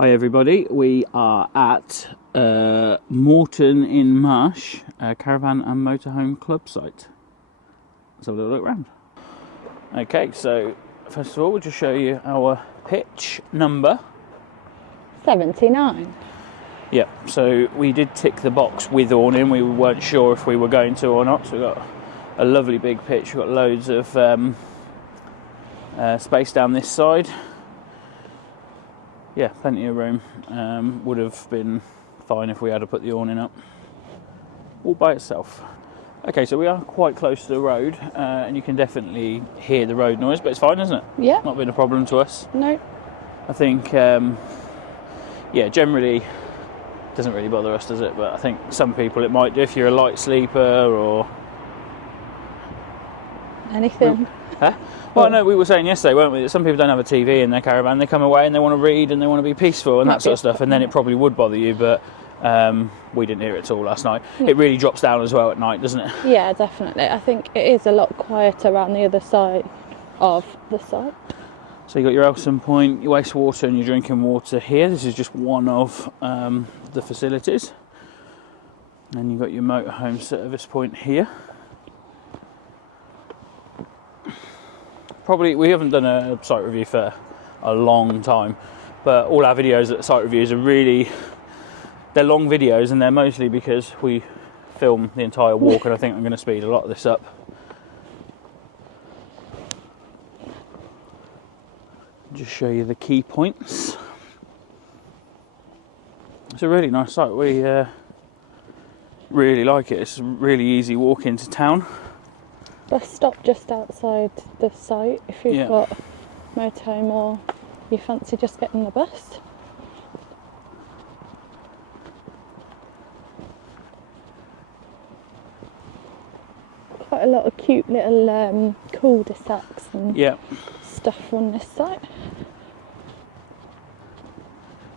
Hi everybody, we are at Moreton-in-Marsh, Caravan and Motorhome Club site. Let's have a little look around. Okay, so first of all we'll just show you our pitch number. 79. Yeah, so we did tick the box with awning, we weren't sure if we were going to or not, so we've got a lovely big pitch, we've got loads of space down this side. Yeah, plenty of room. Would have been fine if we had to put the awning up all by itself. Okay, so we are quite close to the road, and you can definitely hear the road noise, but it's fine, isn't it? Yeah. Not been a problem to us. No. I think, yeah, generally it doesn't really bother us, does it? But I think some people it might do if you're a light sleeper or Anything. Huh? Well, no, we were saying yesterday, weren't we, that some people don't have a TV in their caravan. They come away and they want to read and they want to be peaceful and that sort of stuff, and then it probably would bother you, but we didn't hear it at all last night. It really drops down as well at night, doesn't it? Yeah, definitely. I think it is a lot quieter around the other side of the site. So you've got your Elson Point, your wastewater and your drinking water here. This is just one of the facilities. And you've got your motorhome service point here. Probably, we haven't done a site review for a long time, but all our videos at site reviews are they're long videos, and they're mostly because we film the entire walk, and I think I'm going to speed a lot of this up. Just show you the key points. It's a really nice site. We really like it. It's a really easy walk into town. Bus stop just outside the site if you've got motorhome or you fancy just getting the bus. Quite a lot of cute little cul-de-sacs and stuff on this site.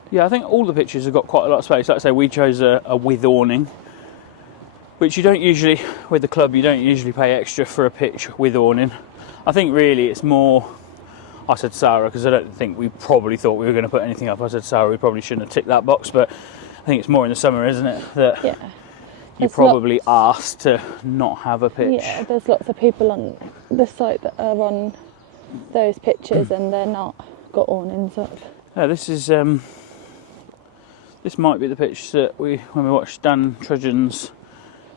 Yeah, I think all the pictures have got quite a lot of space. Like I say, we chose a with awning, which you don't usually, with the club, you don't usually pay extra for a pitch with awning. I think really it's more, I said to Sara, because I don't think we probably thought we were going to put anything up. I said to Sara, we probably shouldn't have ticked that box, but I think it's more in the summer, isn't it? That you're probably asked to not have a pitch. Yeah, there's lots of people on the site that are on those pitches and they're not got awnings up. Yeah, this is, this might be the pitch that when we watched Dan Trudgeon's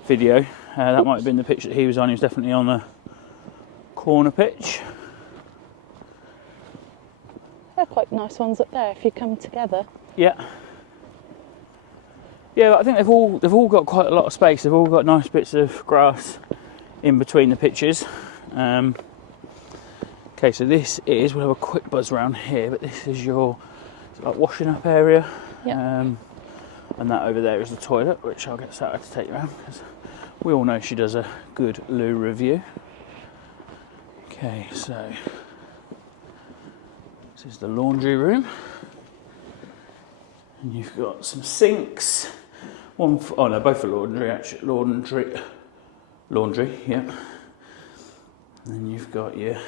video, that might have been the pitch that he was on. He was definitely on a corner pitch. They're quite nice ones up there if you come together. Yeah. Yeah, but I think they've all got quite a lot of space. They've all got nice bits of grass in between the pitches. Okay, so this is, we'll have a quick buzz around here, but this is your like washing up area. Yeah. And that over there is the toilet, which I'll get Sara to take you around because we all know she does a good loo review. Okay, so this is the laundry room, and you've got some sinks. One for, oh no, both for laundry actually. Laundry, yeah. And then you've got your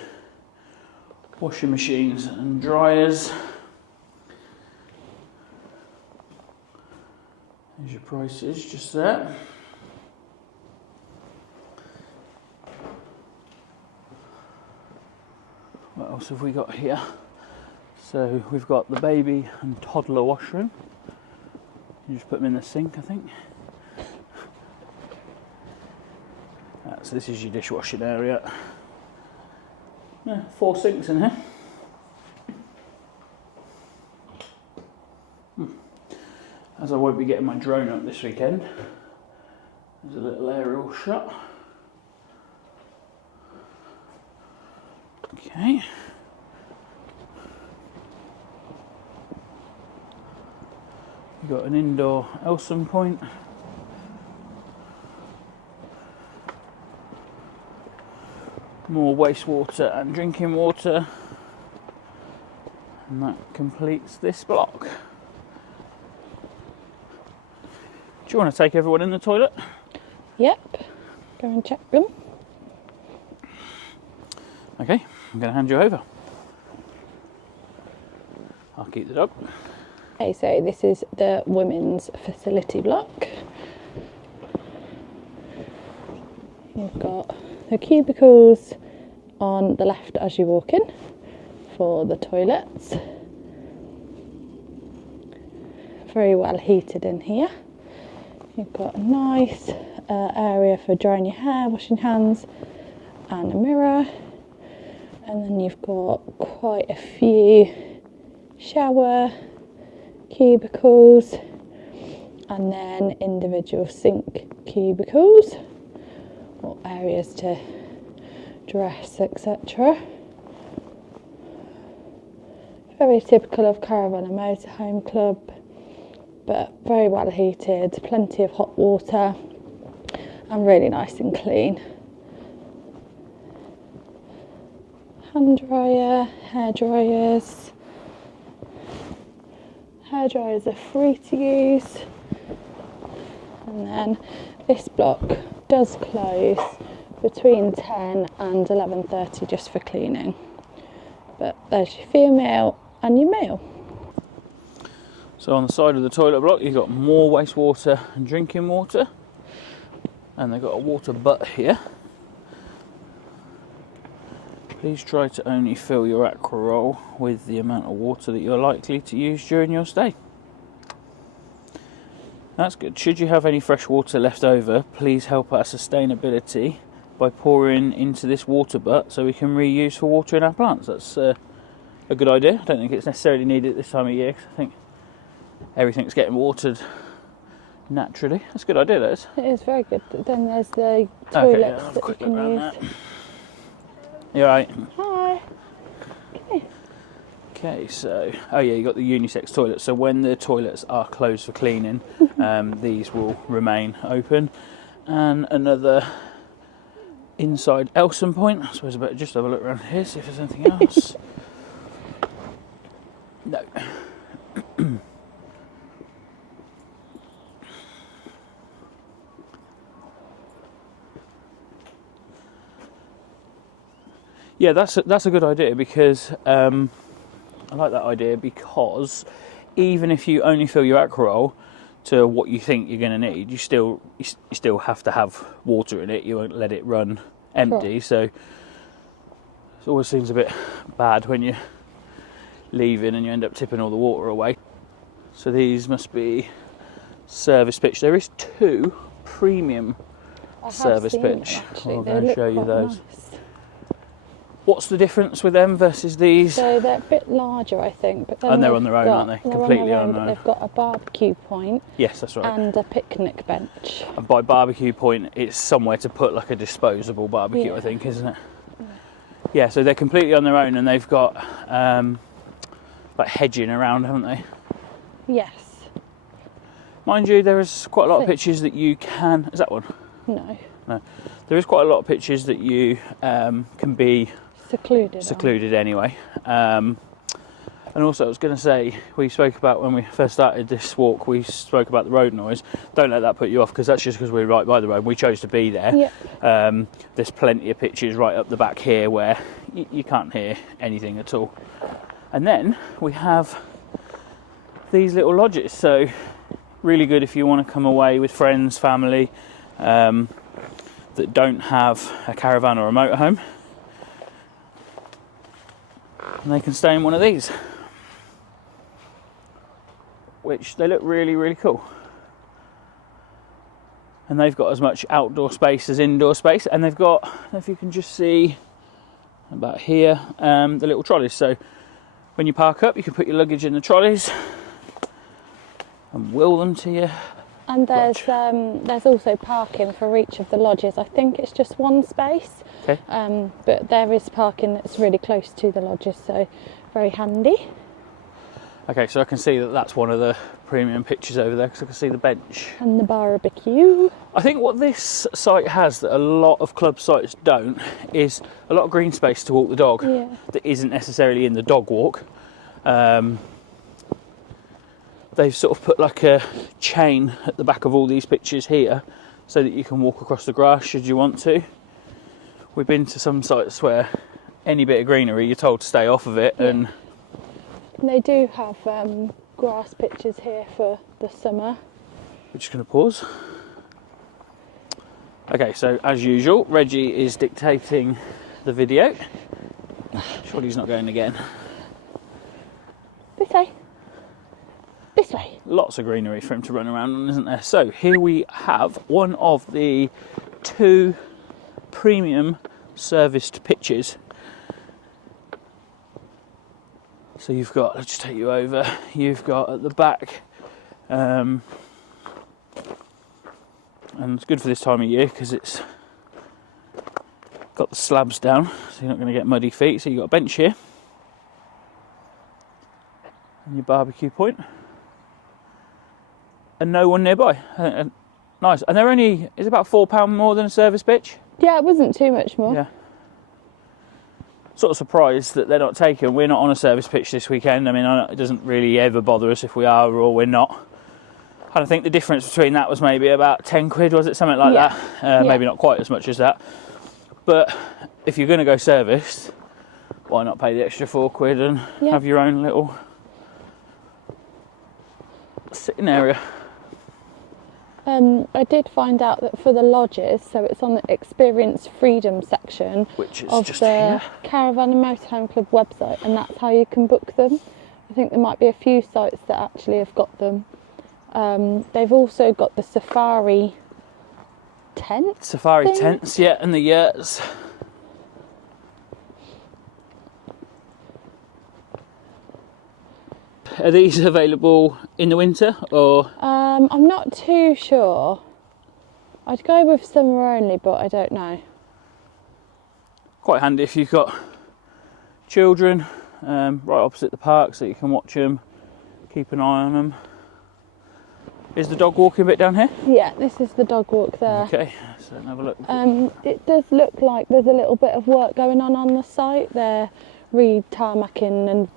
washing machines and dryers. There's your prices just there. What else have we got here? So we've got the baby and toddler washroom. You just put them in the sink, I think. So this is your dishwashing area. Yeah, 4 sinks in here. As I won't be getting my drone up this weekend, there's a little aerial shot. Okay. You've got an indoor Elson Point. More wastewater and drinking water. And that completes this block. Do you want to take everyone in the toilet? Yep. Go and check them. Okay, I'm going to hand you over. I'll keep the dog. Okay, so this is the women's facility block. You've got the cubicles on the left as you walk in for the toilets. Very well heated in here. You've got a nice area for drying your hair, washing hands, and a mirror. And then you've got quite a few shower cubicles, and then individual sink cubicles, or areas to dress, etc. Very typical of Caravan and motorhome club, but very well heated, plenty of hot water, and really nice and clean. Hand dryer, hair dryers. Hair dryers are free to use. And then this block does close between 10 and 11:30 just for cleaning. But there's your female and your meal. So on the side of the toilet block you've got more wastewater and drinking water, and they've got a water butt here. Please try to only fill your aqua roll with the amount of water that you're likely to use during your stay. That's good. Should you have any fresh water left over, please help our sustainability by pouring into this water butt so we can reuse for watering our plants. That's a good idea. I don't think it's necessarily needed at this time of year, because I think everything's getting watered naturally. That's a good idea, that is. It is very good. Then there's the toilets that you can use. That. You alright? Hi. Okay, so, oh yeah, you got the unisex toilets. So when the toilets are closed for cleaning, these will remain open. And another inside Elson point. I suppose I better just have a look around here, see if there's anything else. No. Yeah, that's a good idea, because I like that idea, because even if you only fill your aqua roll to what you think you're going to need, you still have to have water in it. You won't let it run empty. Sure. So it always seems a bit bad when you're leaving and you end up tipping all the water away. So these must be service pitch. There is 2 premium service pitch. Actually, I'm going to show you those. Nice. What's the difference with them versus these? So they're a bit larger, I think. But then and they're on their own, aren't they? Completely on their own. They've got a barbecue point. Yes, that's right. And a picnic bench. And by barbecue point, it's somewhere to put like a disposable barbecue, I think, isn't it? Yeah, so they're completely on their own, and they've got like hedging around, haven't they? Yes. Mind you, there is quite a lot of pictures that you can... Is that one? No. No. There is quite a lot of pictures that you can be... secluded anyway. And also I was going to say, we spoke about when we first started this walk, we spoke about the road noise. Don't let that put you off, because that's just because we're right by the road. We chose to be there. Yep. There's plenty of pictures right up the back here where you can't hear anything at all. And then we have these little lodges, so really good if you want to come away with friends, family that don't have a caravan or a motorhome. And they can stay in one of these, which they look really, really cool. And they've got as much outdoor space as indoor space, and they've got, I don't know if you can just see about here, the little trolleys. So when you park up, you can put your luggage in the trolleys and wheel them to you. And there's also parking for each of the lodges. I think it's just one space. Okay. But there is parking that's really close to the lodges, so very handy. Okay, so I can see that that's one of the premium pictures over there, because I can see the bench. And the barbecue. I think what this site has that a lot of club sites don't is a lot of green space to walk the dog that isn't necessarily in the dog walk. They've sort of put like a chain at the back of all these pictures here so that you can walk across the grass should you want to. We've been to some sites where any bit of greenery you're told to stay off of it, and they do have grass pitches here for the summer. We're just going to pause. Okay, so as usual, Reggie is dictating the video. Surely he's not going again. This way. This way. Lots of greenery for him to run around on, isn't there? So here we have one of the 2 premium serviced pitches. So you've got, let's just take you over, you've got at the back, and it's good for this time of year because it's got the slabs down, so you're not going to get muddy feet. So you've got a bench here, and your barbecue point, and no one nearby. Nice. And they're only, it's about £4 more than a service pitch. Yeah, it wasn't too much more. Yeah. Sort of surprised that they're not taken. We're not on a service pitch this weekend. I mean, it doesn't really ever bother us if we are or we're not. I think the difference between that was maybe about 10 quid, was it? Something like that. Maybe not quite as much as that. But if you're going to go serviced, why not pay the extra 4 quid and have your own little sitting area? I did find out that for the lodges, so it's on the Experience Freedom section Which is of just the here. Caravan and Motorhome Club website, and that's how you can book them. I think there might be a few sites that actually have got them. They've also got the safari tents. Tents, yeah, and the yurts. Are these available in the winter or? I'm not too sure. I'd go with summer only, but I don't know. Quite handy if you've got children right opposite the park, so you can watch them, keep an eye on them. Is the dog walking bit down here? Yeah, this is the dog walk there. Okay, so have a look. It does look like there's a little bit of work going on the site. They're re-tarmacking, and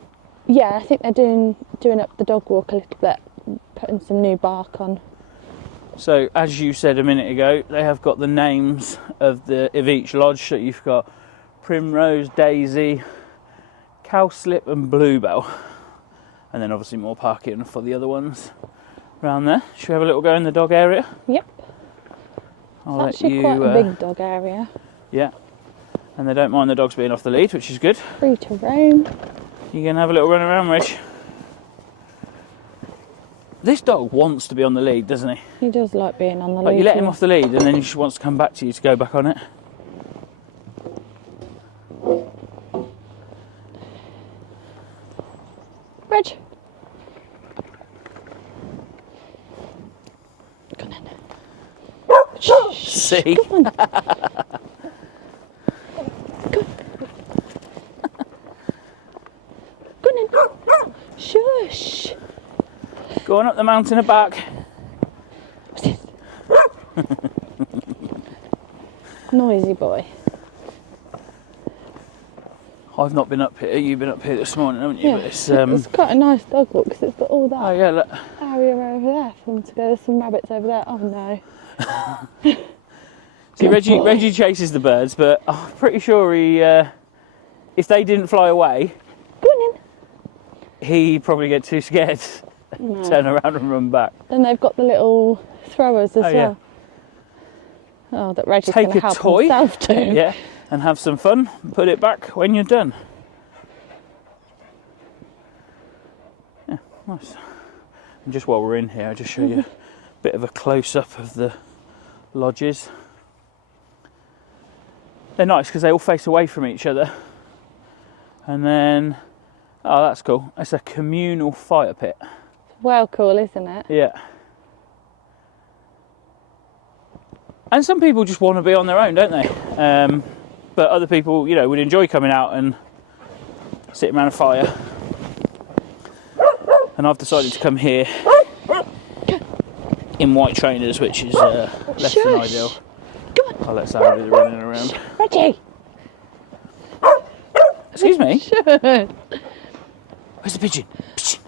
yeah, I think they're doing up the dog walk a little bit, putting some new bark on. So as you said a minute ago, they have got the names of each lodge. So you've got Primrose, Daisy, Cowslip and Bluebell, and then obviously more parking for the other ones around there. Should we have a little go in the dog area? Yep. It's actually quite a big dog area. Yeah, and they don't mind the dogs being off the lead, which is good. Free to roam. You can have a little run around, Reg. This dog wants to be on the lead, doesn't he? He does like being on the lead. Like you let him off the lead and then he just wants to come back to you to go back on it. Reg. Come on. Shh. See? Come on. Go on. Shush. Going up the mountain and back. What's this? Noisy boy. I've not been up here. You've been up here this morning, haven't you? Yeah, But it's quite a nice dog walk because it's got all that oh yeah, look. area over there for them to go. There's some rabbits over there. Oh no. See, Reggie chases the birds, but I'm pretty sure he, if they didn't fly away, Go on in. he'd probably get too scared, turn around and run back. Then they've got the little throwers as well. Yeah. Oh, that Reggie's Take going to a help toy, himself too. yeah, and have some fun. Put it back when you're done. Yeah, nice. And just while we're in here, I'll just show you a bit of a close-up of the lodges. They're nice because they all face away from each other. And then, oh, that's cool. It's a communal fire pit. Well, cool, isn't it? Yeah. And some people just want to be on their own, don't they? But other people, you know, would enjoy coming out and sitting around a fire. And I've decided to come here in white trainers, which is less than ideal. Come on. I'll let Sara do the running around. Reggie. Excuse me? Sure. Where's the pigeon? Pigeon.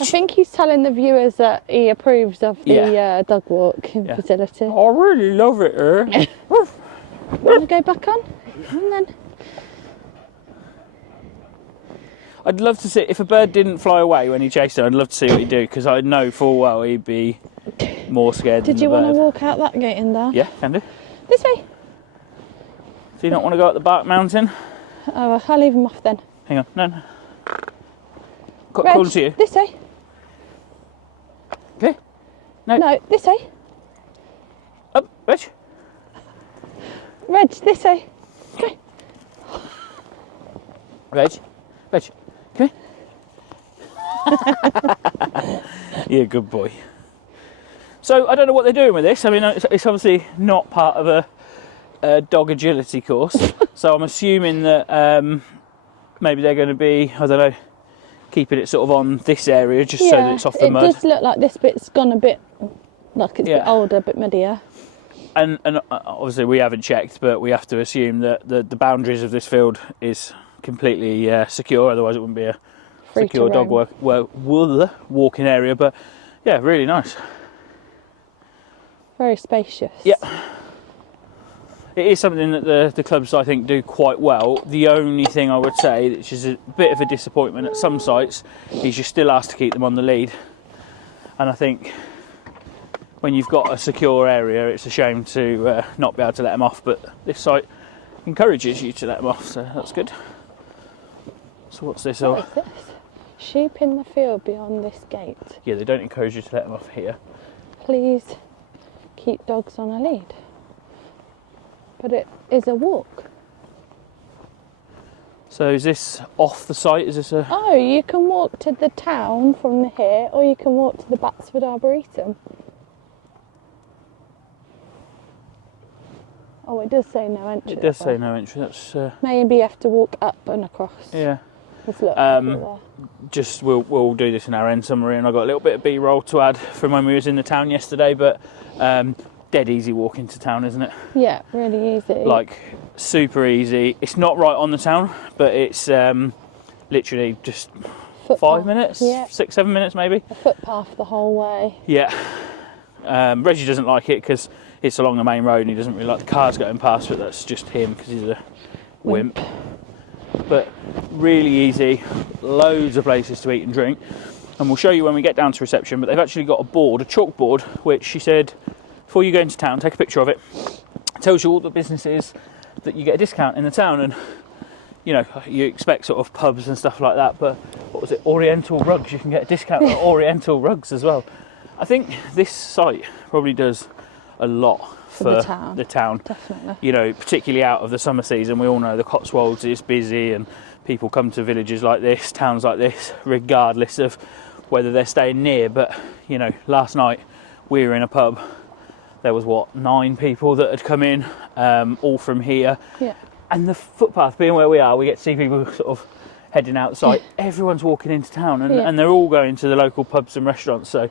I think he's telling the viewers that he approves of the dog walk facility. I really love it here. Want to go back on? And then. I'd love to see, if a bird didn't fly away when he chased it, I'd love to see what he'd do, because I know full well he'd be more scared than the Did you want bird. to walk out that gate in there? Yeah, can do. This way. Do you not want to go up the Bark Mountain? Oh, well, I'll leave him off then. Hang on, no. Reg, Calling to you. this way. Okay. No. No, this way. Up, Reg. Reg, this way. Okay. Reg. Okay. You're a good boy. So I don't know what they're doing with this. I mean, it's obviously not part of a dog agility course. So I'm assuming that maybe they're going to be, I don't know, keeping it sort of on this area just so that it's off the mud. It does look like this bit's gone a bit, like it's a bit older, a bit muddier. And obviously we haven't checked, but we have to assume that the boundaries of this field is completely secure, otherwise it wouldn't be a secure dog walking area. But yeah, really nice. Very spacious. Yeah. It is something that the clubs, I think, do quite well. The only thing I would say, which is a bit of a disappointment at some sites, is you're still asked to keep them on the lead. And I think when you've got a secure area, it's a shame to not be able to let them off. But this site encourages you to let them off, so that's good. So what's this? What is this? Sheep in the field beyond this gate. Yeah, they don't encourage you to let them off here. Please keep dogs on a lead. But it is a walk. So is this off the site? Is this a... Oh, you can walk to the town from here, or you can walk to the Batsford Arboretum. Oh, it does say no entry. It does say no entry. That's maybe you have to walk up and across. yeah. There's a little there. Just we'll do this in our end summary, and I got a little bit of B-roll to add from when we was in the town yesterday, but dead easy walk into town, isn't it? Yeah, really easy. Like super easy. It's not right on the town, but it's literally just Footpath. 5 minutes, Yeah. 6-7 minutes maybe. A footpath the whole way. Yeah. Reggie doesn't like it because it's along the main road and he doesn't really like the cars going past, but that's just him because he's a wimp. But really easy, loads of places to eat and drink, and we'll show you when we get down to reception. But they've actually got a board, a chalkboard, which she said before you go into town, take a picture of it. It tells you all the businesses that you get a discount in the town, and you know, you expect sort of pubs and stuff like that, but what was it, Oriental rugs, you can get a discount on Oriental rugs as well. I think this site probably does a lot for the town. Definitely. You know, particularly out of the summer season, we all know the Cotswolds is busy and people come to villages like this, towns like this, regardless of whether they're staying near. But, you know, last night we were in a pub, there was 9 people that had come in, all from here. Yeah. And the footpath being where we are, we get to see people sort of heading outside. Everyone's walking into town and they're all going to the local pubs and restaurants. So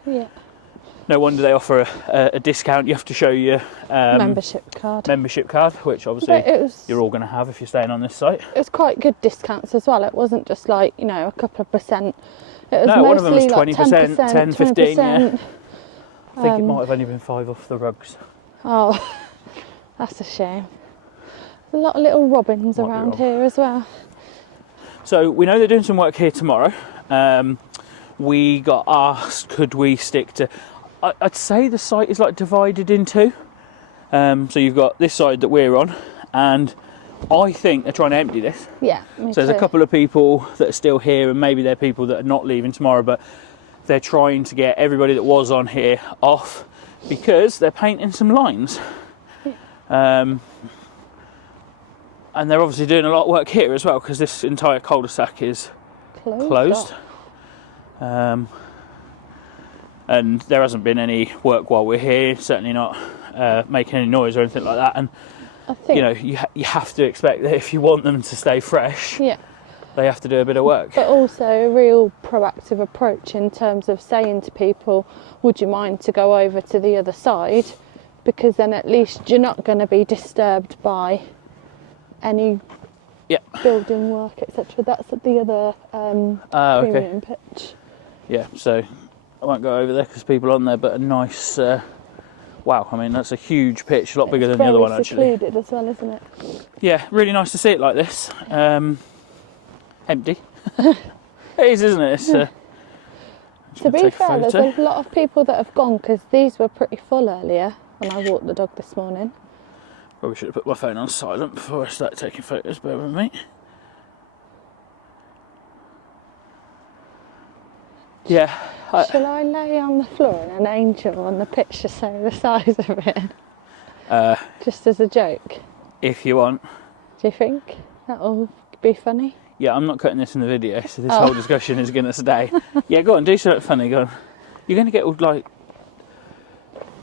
no wonder they offer a discount. You have to show your membership card, which obviously you're all going to have if you're staying on this site. It was quite good discounts as well. It wasn't just like, you know, a couple of percent. It was no, one of them was like 20%, 10, 15, 20%. yeah. I think it might have only been 5 off the rugs. Oh, that's a shame. A lot of little robins around here as well. So we know they're doing some work here tomorrow. We got asked, could we stick to... I'd say the site is like divided in two. So you've got this side that we're on, and I think they're trying to empty this. Yeah, so there's a couple of people that are still here, and maybe they're people that are not leaving tomorrow, but they're trying to get everybody that was on here off because they're painting some lines. And they're obviously doing a lot of work here as well, because this entire cul-de-sac is closed. And there hasn't been any work while we're here, certainly not making any noise or anything like that. And I think, you know, you have to expect that if you want them to stay fresh, they have to do a bit of work. But also a real proactive approach in terms of saying to people, would you mind to go over to the other side? Because then at least you're not going to be disturbed by any building work, etc. That's at the other premium pitch. Yeah, so I won't go over there because people are on there, but a nice, wow, I mean, that's a huge pitch, a lot bigger than the other one actually. It's secluded as well, isn't it? Yeah, really nice to see it like this. Empty. It is, isn't it? It's, To be take a fair, there's photo. a lot of people that have gone because these were pretty full earlier when I walked the dog this morning. Probably should have put my phone on silent before I start taking photos, bear with me. Yeah. Shall I lay on the floor and an angel on the pitch to show the size of it? Just as a joke. If you want. Do you think that'll be funny? Yeah, I'm not cutting this in the video, so this whole discussion is going to stay. Yeah, go on, do something funny, go on. You're going to get all, like,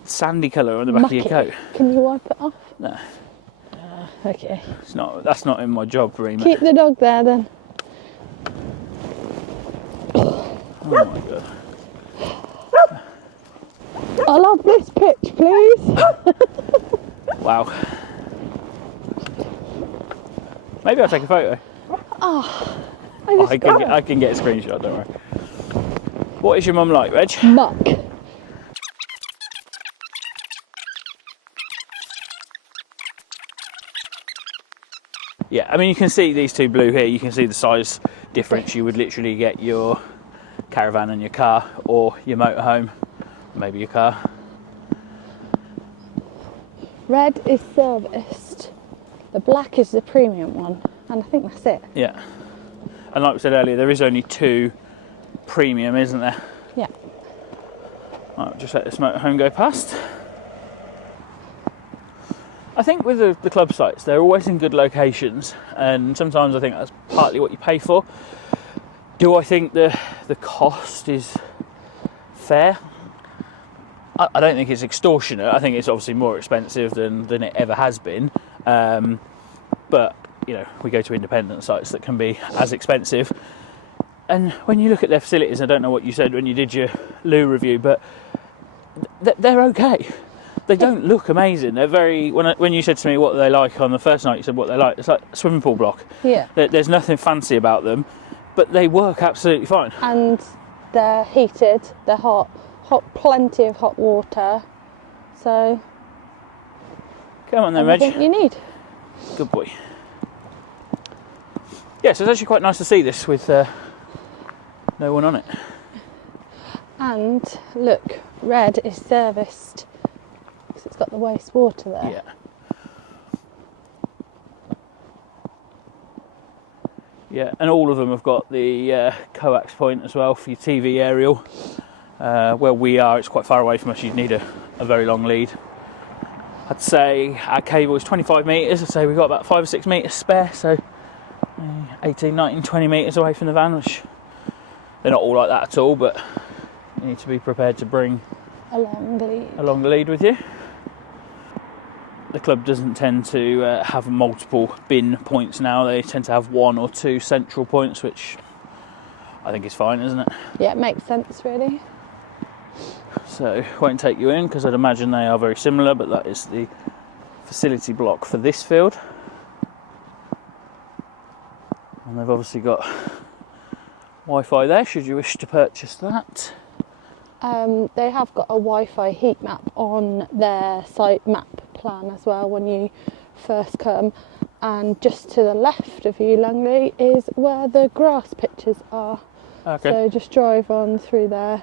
sandy colour on the back of your coat. Can you wipe it off? No. Okay. That's not in my job remit. Keep the dog there then. Oh my god. I'll have this pitch, please. Wow. Maybe I'll take a photo. I can get a screenshot, don't worry. What is your mum like, Reg? Muck. Yeah, I mean, you can see these two blue here, you can see the size difference. You would literally get your Caravan and your car, or your motorhome, maybe your car. Red is serviced. The black is the premium one, and I think that's it. Yeah. And like we said earlier, there is only 2 premium, isn't there? Yeah. Right, just let this motorhome go past. I think with the club sites, they're always in good locations, and sometimes I think that's partly what you pay for. Do I think the cost is fair? I don't think it's extortionate. I think it's obviously more expensive than it ever has been. But, you know, we go to independent sites that can be as expensive. And when you look at their facilities, I don't know what you said when you did your loo review, but they're okay. They don't look amazing. They're very... When you said to me what they like on the first night, you said what they like. It's like a swimming pool block. Yeah. There's nothing fancy about them, but they work absolutely fine. And they're heated, they're hot, plenty of hot water. So... Come on then, Reg. everything you need. Good boy. Yeah, so it's actually quite nice to see this with no one on it. And look, red is serviced because it's got the wastewater there. Yeah. Yeah, and all of them have got the coax point as well for your TV aerial. Where we are, it's quite far away from us. You'd need a very long lead. I'd say our cable is 25 metres. I'd say we've got about 5 or 6 metres spare, so 18, 19, 20 metres away from the van, which they're not all like that at all, but you need to be prepared to bring A long lead with you. The club doesn't tend to have multiple bin points now. They tend to have 1 or 2 central points, which I think is fine, isn't it? Yeah, it makes sense really. So won't take you in because I'd imagine they are very similar, but that is the facility block for this field. And they've obviously got Wi-Fi there should you wish to purchase that. They have got a Wi-Fi heat map on their site map plan as well when you first come, and just to the left of you, Langley, is where the grass pitches are. Okay. So just drive on through there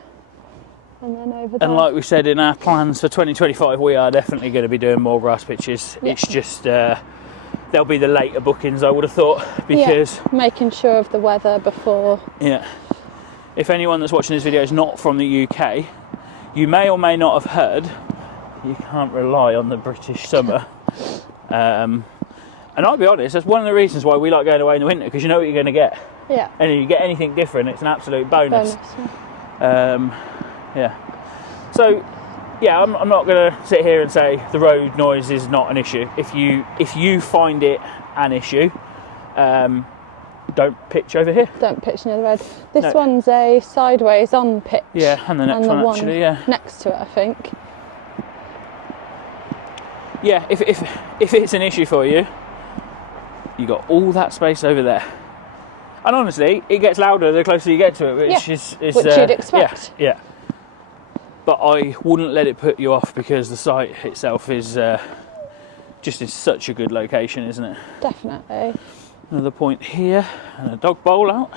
and then over there. And like we said in our plans for 2025, we are definitely going to be doing more grass pitches. Yeah. It's just there'll be the later bookings, I would have thought, because making sure of the weather before. Yeah. If anyone that's watching this video is not from the UK, you may or may not have heard you can't rely on the British summer. And I'll be honest, that's one of the reasons why we like going away in the winter, because you know what you're going to get. Yeah. And if you get anything different, it's an absolute bonus. Yeah. So, yeah, I'm not going to sit here and say the road noise is not an issue. If you find it an issue, don't pitch over here. Don't pitch near the road. This one's a sideways on pitch. Yeah, and the next one actually, yeah. Next to it, I think. Yeah, if it's an issue for you, you got all that space over there. And honestly, it gets louder the closer you get to it, which is which you'd expect. Yeah. But I wouldn't let it put you off, because the site itself is just in such a good location, isn't it? Definitely. Another point here, and a dog bowl out.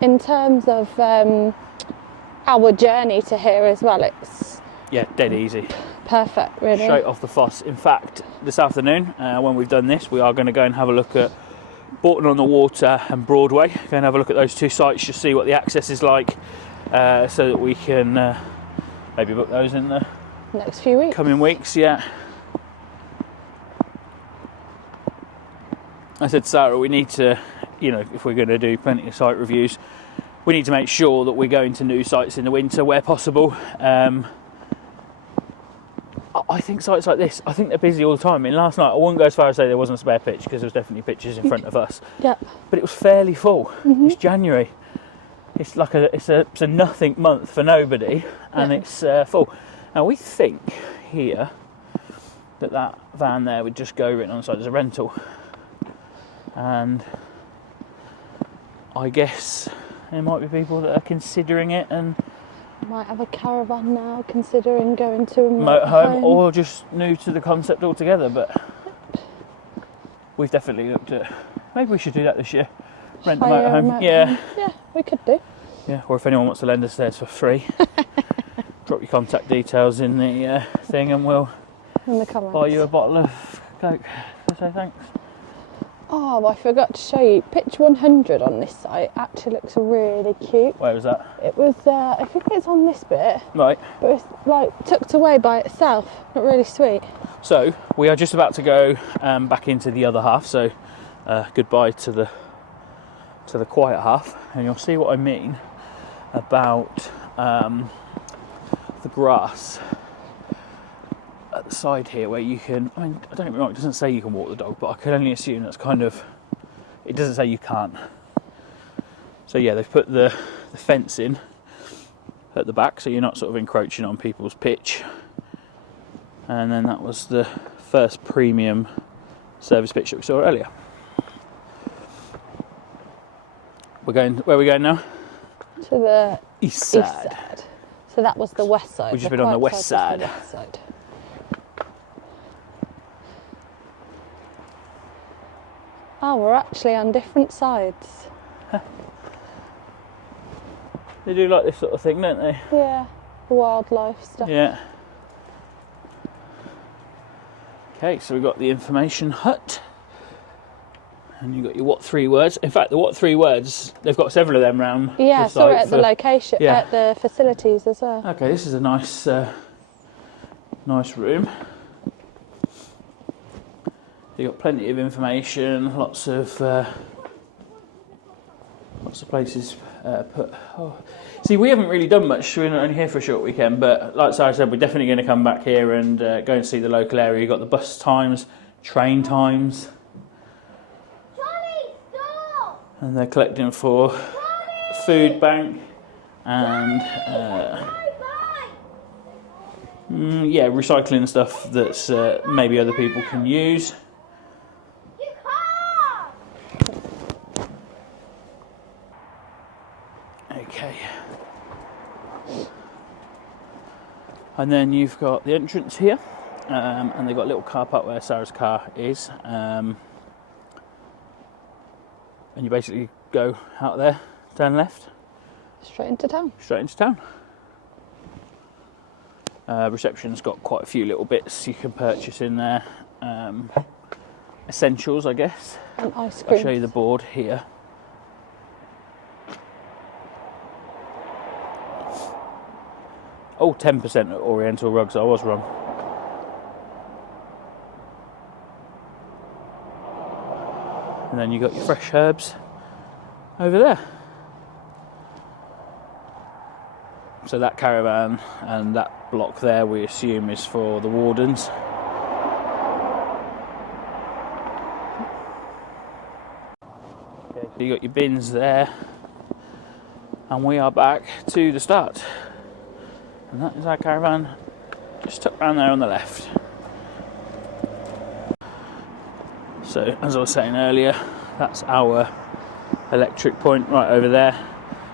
in terms of our journey to here as well, it's dead easy. perfect, really. Straight off the Foss. In fact, this afternoon, when we've done this, we are going to go and have a look at Moreton-on-the-Water and Broadway. Go and have a look at those two sites, just see what the access is like, so that we can maybe book those in the next few weeks. Coming weeks, yeah. I said to Sarah, we need to, if we're going to do plenty of site reviews, we need to make sure that we're going to new sites in the winter where possible. I think sites like this, I think they're busy all the time. I mean, last night, I wouldn't go as far as say there wasn't a spare pitch, because there was definitely pitches in front of us. Yeah. But it was fairly full. It's January. It's like it's a nothing month for nobody, and it's full. Now we think here that van there would just go written on the side as a rental, and I guess there might be people that are considering it and might have a caravan now, considering going to a motorhome, or just new to the concept altogether. But we've definitely looked at, maybe we should do that this year, rent a motorhome. Yeah, we could do. Yeah, or if anyone wants to lend us theirs for free, drop your contact details in the thing, and we'll in the comments buy you a bottle of Coke. So thanks. Oh, I forgot to show you. Pitch 100 on this site actually looks really cute. Where was that? It was, I think it's on this bit. Right. But it's like tucked away by itself. Not really sweet. So we are just about to go back into the other half. So goodbye to the quiet half, and you'll see what I mean about the grass at the side here, where you can, I mean, I don't get me wrong, it doesn't say you can walk the dog, but I can only assume that's kind of, it doesn't say you can't. So yeah, they've put the fence in at the back, so you're not sort of encroaching on people's pitch. And then that was the first premium service pitch that we saw earlier. Where are we going now? To the east side. So that was the west side. We've just been on the west side. Oh, we're actually on different sides. They do like this sort of thing, don't they? Yeah, wildlife stuff. Yeah. Okay, so we've got the information hut. And you've got your what three words. In fact, the what three words, they've got several of them around. Yeah, the saw site it at the location, at the facilities as well. Okay, this is a nice room. You've got plenty of information, lots of places put. Oh. See, we haven't really done much. We're only here for a short weekend, but like Sara said, we're definitely going to come back here and go and see the local area. You've got the bus times, train times. And they're collecting for food bank and recycling stuff that's maybe other people can use. Okay. And then you've got the entrance here, and they've got a little car park where Sara's car is. And you basically go out there, turn left. Straight into town. Straight into town. Reception's got quite a few little bits you can purchase in there. Essentials, I guess. And ice cream. I'll show you the board here. Oh, 10% Oriental rugs, I was wrong. And then you got your fresh herbs over there. So that caravan and that block there, we assume, is for the wardens. Okay, so you got your bins there, and we are back to the start. And that is our caravan, just tucked around there on the left. So, as I was saying earlier, that's our electric point right over there.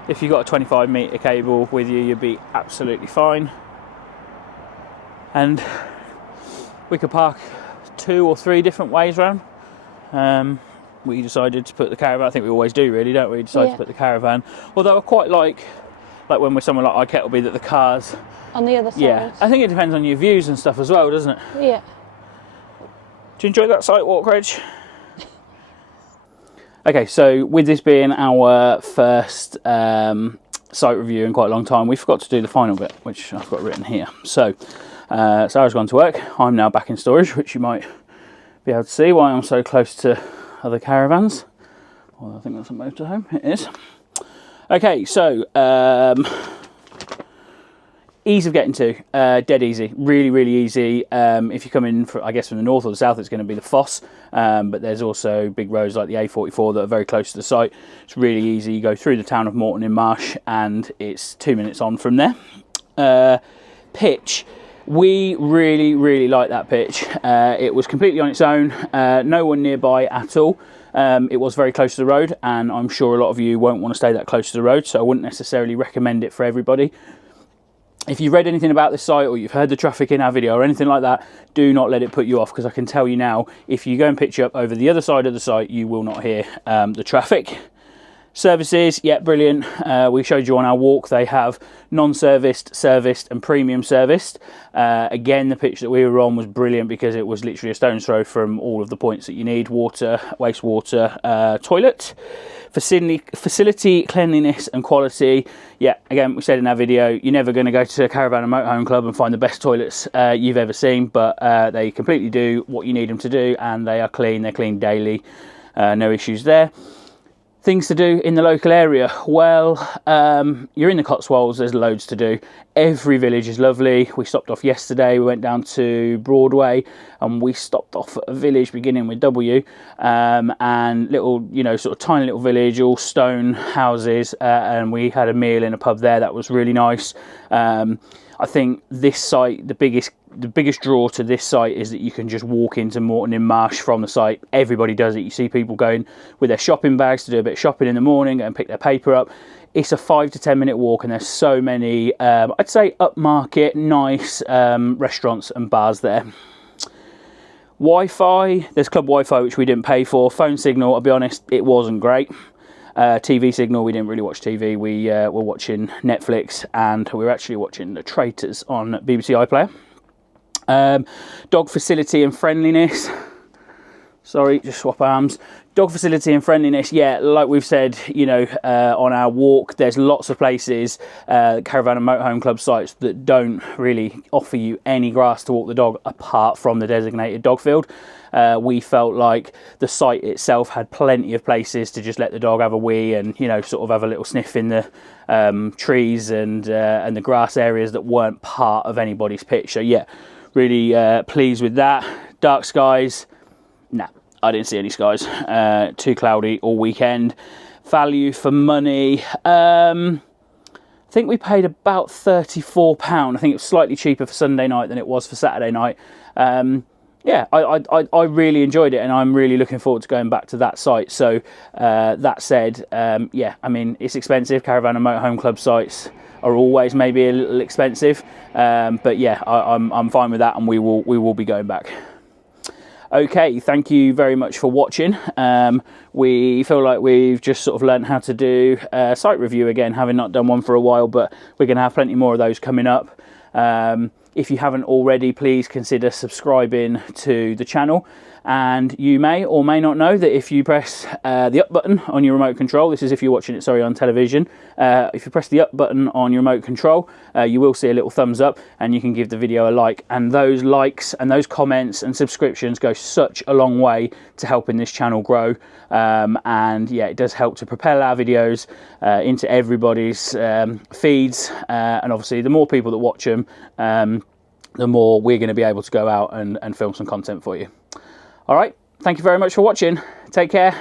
If you've got a 25 metre cable with you, you'll be absolutely fine. And we could park 2 or 3 different ways round. we decided to put the Caravan. I think we always do, really, don't we? Decide to put the Caravan. Although I quite like when we're somewhere like iKettleby, that the cars on the other side. Yeah, I think it depends on your views and stuff as well, doesn't it? Yeah. Do you enjoy that site walk, Reg? Okay, so with this being our first site review in quite a long time, we forgot to do the final bit, which I've got written here. So Sarah's gone to work. I'm now back in storage, which you might be able to see why I'm so close to other caravans. Well, I think that's a motorhome. It is. Okay, so ease of getting to, dead easy, really easy. If you come in, I guess from the north or the south, it's going to be the Foss, but there's also big roads like the A44 that are very close to the site. It's really easy. You go through the town of Moreton-in-Marsh and it's 2 minutes on from there. Pitch. We really like that pitch. It was completely on its own, no one nearby at all. It was very close to the road, and I'm sure a lot of you won't want to stay that close to the road, so I wouldn't necessarily recommend it for everybody. If you've read anything about this site or you've heard the traffic in our video or anything like that, do not let it put you off, because I can tell you now, if you go and pitch up over the other side of the site, you will not hear the traffic. Services, yeah, brilliant. We showed you on our walk, they have non-serviced, serviced and premium serviced. Again, the pitch that we were on was brilliant because it was literally a stone's throw from all of the points that you need: water, wastewater, toilet. Facility, cleanliness and quality. Yeah, again, we said in our video, you're never going to go to a Caravan and Motorhome Club and find the best toilets you've ever seen, but they completely do what you need them to do, and they are clean. They're clean daily. No issues there. Things to do in the local area. Well, you're in the Cotswolds, there's loads to do. Every village is lovely. We stopped off yesterday, we went down to Broadway, and we stopped off at a village beginning with W, and little, sort of tiny little village, all stone houses, and we had a meal in a pub there. That was really nice. I think this site, the biggest draw to this site is that you can just walk into Moreton-in-Marsh from the site. Everybody does it. You see people going with their shopping bags to do a bit of shopping in the morning and pick their paper up. It's a 5 to 10 minute walk, and there's so many, I'd say upmarket, nice restaurants and bars there. Wi-Fi, there's club Wi-Fi, which we didn't pay for. Phone signal, I'll be honest, it wasn't great. TV signal, we didn't really watch TV. We were watching Netflix, and we were actually watching The Traitors on BBC iPlayer. Dog facility and friendliness. Sorry, just swap arms. Dog facility and friendliness, yeah, like we've said, on our walk, there's lots of places, Caravan and Motorhome Club sites, that don't really offer you any grass to walk the dog apart from the designated dog field. We felt like the site itself had plenty of places to just let the dog have a wee and, sort of have a little sniff in the trees and the grass areas that weren't part of anybody's pitch. So yeah, really pleased with that. Dark skies, nah, I didn't see any skies. Too cloudy all weekend. Value for money, I think we paid about £34. I think it was slightly cheaper for Sunday night than it was for Saturday night. Yeah, I really enjoyed it, and I'm really looking forward to going back to that site. So that said, yeah, I mean, it's expensive. Caravan and Motorhome Club sites are always maybe a little expensive, but yeah, I'm fine with that, and we will be going back. Okay, thank you very much for watching. We feel like we've just sort of learned how to do a site review again, having not done one for a while, but we're going to have plenty more of those coming up. If you haven't already, please consider subscribing to the channel. And you may or may not know that if you press the up button on your remote control, this is if you're watching it, sorry, on television, if you press the up button on your remote control, you will see a little thumbs up, and you can give the video a like. And those likes and those comments and subscriptions go such a long way to helping this channel grow. And yeah, it does help to propel our videos into everybody's feeds. And obviously, the more people that watch them, the more we're going to be able to go out and film some content for you. All right, thank you very much for watching. Take care.